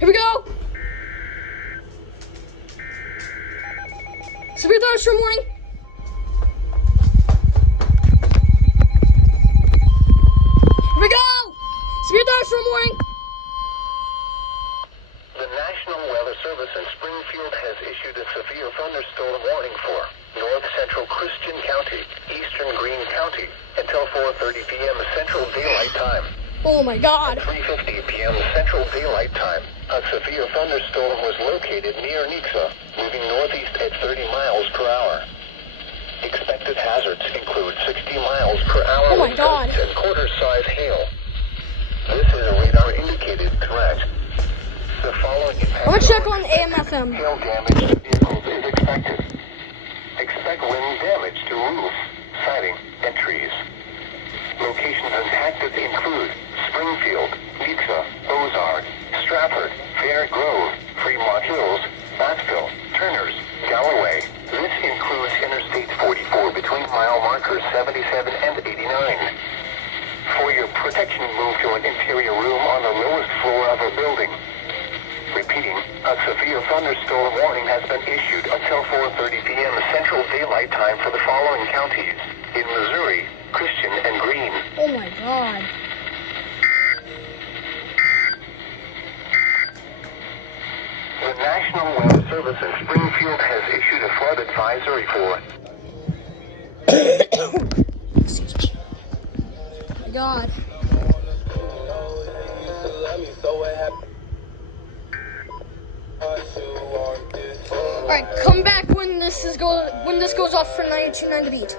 Here we go. Severe thunderstorm warning. Here we go. Severe thunderstorm warning. The National Weather Service in Springfield has issued a severe thunderstorm warning for North Central Christian County, Eastern Greene County, until 4:30 p.m. Central Daylight Time. Oh my God. At 3:50 p.m. Central Daylight Time, a severe thunderstorm was located near Nixa, moving northeast at 30 miles per hour. Expected hazards include 60 miles per hour Oh my wind God. gusts and quarter-size hail. This is a radar-indicated threat. The following I'm gonna check on AM/FM. hail damage to vehicles is expected. Expect wind damage to roof, siding, and trees. Locations impacted include Springfield, Nixa, Ozark, Stratford, Fair Grove, Fremont Hills, Battsville, Turners, Galloway. This includes Interstate 44 between mile markers 77 and 89. For your protection, move to an interior room on the lowest floor of a building. Repeating, a severe thunderstorm warning has been issued until 4:30 p.m. Central Daylight Time for the following counties in Missouri, Christian, and Greene. Oh my God. The National Weather Service in Springfield has issued a flood advisory for Excuse me. Oh my God. Alright, come back when this goes off for 92.9 The Beat.